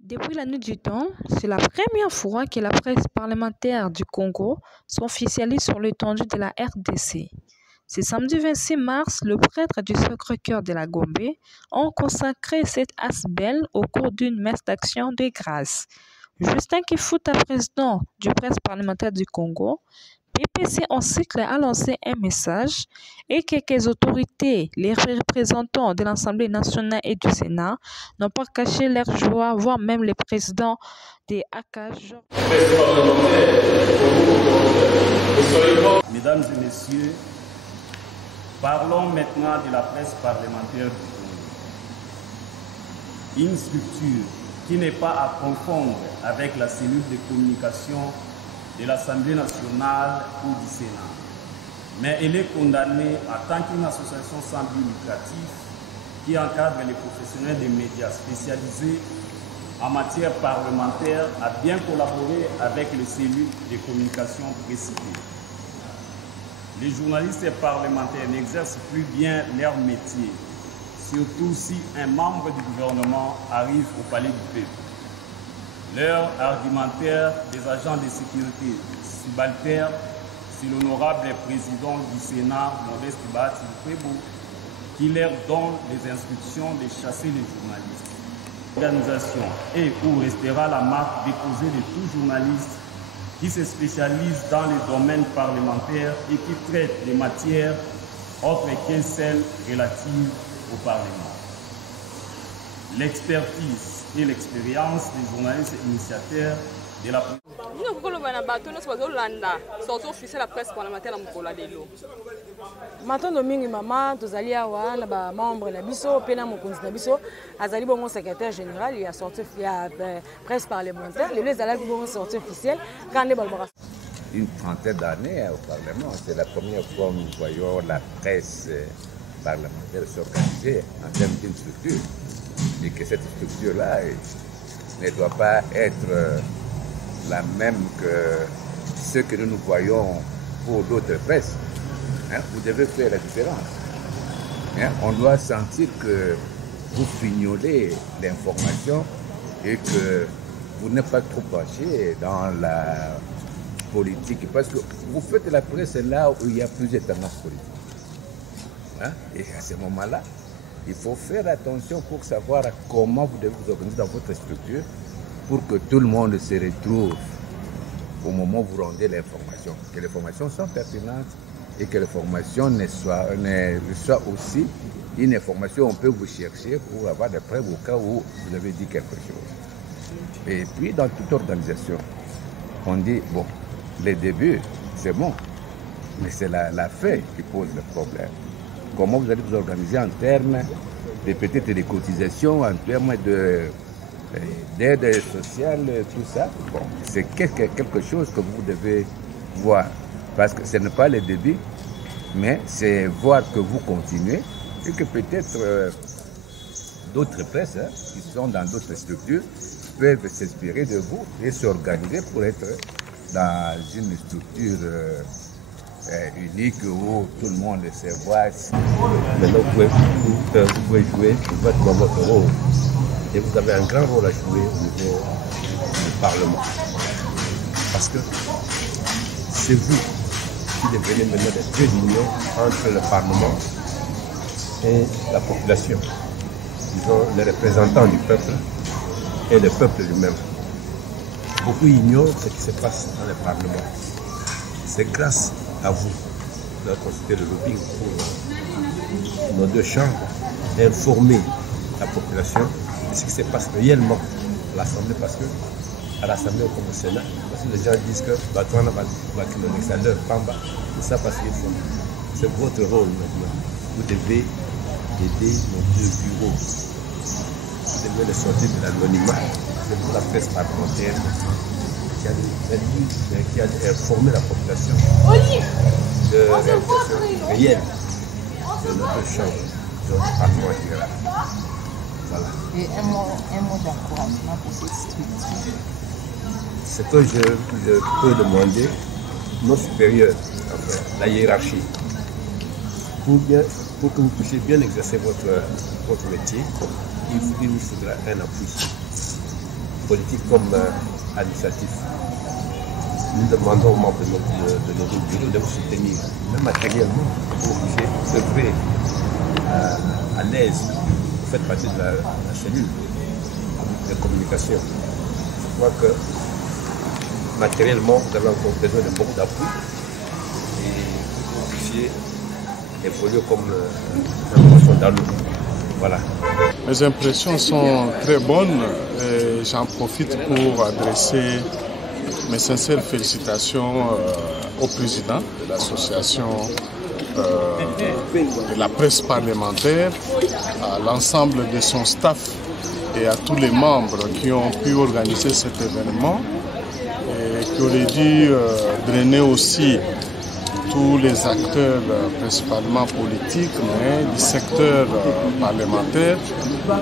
Depuis la nuit du temps, c'est la première fois que la presse parlementaire du Congo s'officialise sur l'étendue de la RDC. Ce samedi 26 mars, le prêtre du Sacré-Cœur de la Gombe a consacré cette asbel au cours d'une messe d'action de grâce. Justin Kifuta, président du presse parlementaire du Congo, PPC en cycle a lancé un message et quelques autorités, les représentants de l'Assemblée nationale et du Sénat, n'ont pas caché leur joie, voire même le président des ACAJ. Mesdames et messieurs, parlons maintenant de la presse parlementaire du Congo. Une structure qui n'est pas à confondre avec la cellule de communication de l'Assemblée nationale ou du Sénat. Mais elle est condamnée en tant qu'une association sans but lucratif qui encadre les professionnels des médias spécialisés en matière parlementaire à bien collaborer avec les cellules de communication précitées. Les journalistes parlementaires n'exercent plus bien leur métier, surtout si un membre du gouvernement arrive au palais du peuple. Leur argumentaire des agents de sécurité subalterne sur l'honorable président du Sénat, Modeste Bahati Lukwebo, qui leur donne les instructions de chasser les journalistes. L'organisation est ou restera la marque déposée de tout journaliste qui se spécialise dans les domaines parlementaires et qui traite des matières autres que celles relatives au Parlement. L'expertise et l'expérience des journalistes initiateurs de la Matondo mingi mama tozali awa na ba membre na biso pe na mokonzi na biso azali bongo secrétaire général il a sorti ya presse parlementaire les azali bongo sorti officiel quand les balbara. Une trentaine d'années au Parlement, c'est la première fois que nous voyons la presse parlementaire s'organiser en termes d'une structure. Et que cette structure-là ne doit pas être la même que ce que nous voyons pour d'autres presses. Hein? Vous devez faire la différence. Hein? On doit sentir que vous fignolez l'information et que vous n'êtes pas trop penché dans la politique. Parce que vous faites la presse là où il y a plusieurs tendances politiques. Hein? Et à ce moment-là, il faut faire attention pour savoir comment vous devez vous organiser dans votre structure pour que tout le monde se retrouve au moment où vous rendez l'information. Que l'information soit pertinente et que l'information soit aussi une information on peut vous chercher pour avoir des preuves au cas où vous avez dit quelque chose. Et puis dans toute organisation, on dit, bon, les débuts, c'est bon, mais c'est la fin qui pose le problème. Comment vous allez vous organiser en termes de peut-être des cotisations, en termes d'aide sociale, tout ça. Bon, c'est quelque chose que vous devez voir. Parce que ce n'est pas le début, mais c'est voir que vous continuez et que peut-être d'autres presses qui sont dans d'autres structures peuvent s'inspirer de vous et s'organiser pour être dans une structure unique où tout le monde se voit. Maintenant, vous pouvez jouer votre rôle. Et vous avez un grand rôle à jouer au niveau du Parlement. Parce que c'est vous qui devenez maintenant des trait d'union entre le Parlement et la population. Disons, les représentants du peuple et le peuple lui-même. Beaucoup ignorent ce qui se passe dans le Parlement. C'est grâce à vous, de consulter le lobbying pour nos deux chambres, informer la population de ce qui se passe réellement à l'Assemblée, parce que à l'Assemblée comme au Sénat, parce que les gens disent que c'est ça parce que c'est votre rôle maintenant. Vous devez aider nos deux bureaux. Vous devez les sortir de l'anonymat. C'est pour la presse parlementaire qui a informé la population de la réalisation réelle de notre chambre, de notre Parlement général. Voilà. Et un mot d'encouragement pour cette structure. Ce que je peux demander, nos supérieurs, enfin, la hiérarchie, pour que vous puissiez bien exercer votre métier, il vous faudra un appui. politique comme administratif. Nous demandons aux membres de nos bureaux de vous soutenir, même matériellement, pour que vous œuvrez à l'aise. Vous faites partie de la cellule de communication. Je crois que matériellement, vous avez encore besoin de beaucoup d'appui et que vous puissiez évoluer comme un poisson dans l'eau. Voilà. Mes impressions sont très bonnes et j'en profite pour adresser mes sincères félicitations au président de l'association de la presse parlementaire, à l'ensemble de son staff et à tous les membres qui ont pu organiser cet événement et qui auraient dû drainer aussi tous les acteurs, principalement politiques, mais du secteur parlementaire,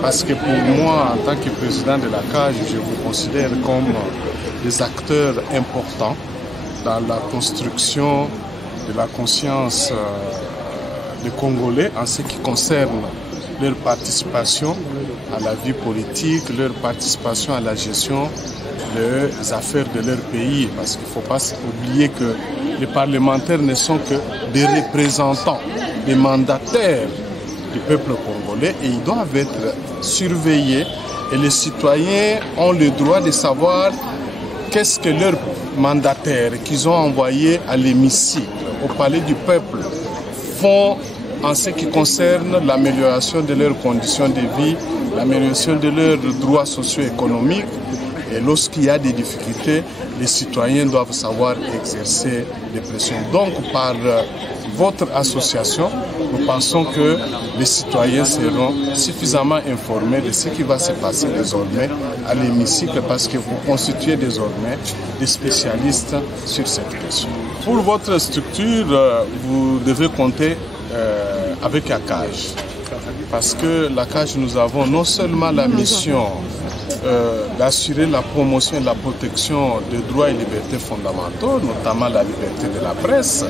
parce que pour moi, en tant que président de la CAGE, je vous considère comme des acteurs importants dans la construction de la conscience des Congolais en ce qui concerne leur participation à la vie politique, leur participation à la gestion des affaires de leur pays, parce qu'il ne faut pas oublier que les parlementaires ne sont que des représentants, des mandataires du peuple congolais et ils doivent être surveillés et les citoyens ont le droit de savoir qu'est-ce que leurs mandataires qu'ils ont envoyés à l'hémicycle, au palais du peuple, font en ce qui concerne l'amélioration de leurs conditions de vie, l'amélioration de leurs droits socio-économiques. Et lorsqu'il y a des difficultés, les citoyens doivent savoir exercer des pressions. Donc, par votre association, nous pensons que les citoyens seront suffisamment informés de ce qui va se passer désormais à l'hémicycle parce que vous constituez désormais des spécialistes sur cette question. Pour votre structure, vous devez compter avec la CAGE. Parce que la CAGE, nous avons non seulement la mission d'assurer la promotion et la protection des droits et libertés fondamentaux, notamment la liberté de la presse,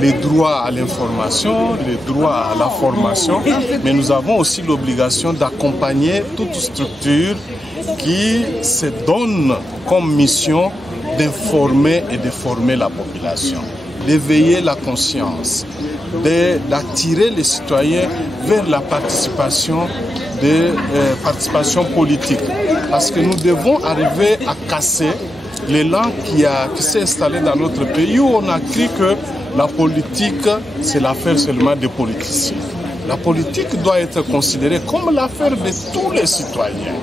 les droits à l'information, les droits à la formation, mais nous avons aussi l'obligation d'accompagner toute structure qui se donne comme mission d'informer et de former la population, d'éveiller la conscience, d'attirer les citoyens vers la participation politique. Parce que nous devons arriver à casser l'élan qui s'est installé dans notre pays où on a cru que la politique, c'est l'affaire seulement des politiciens. La politique doit être considérée comme l'affaire de tous les citoyens.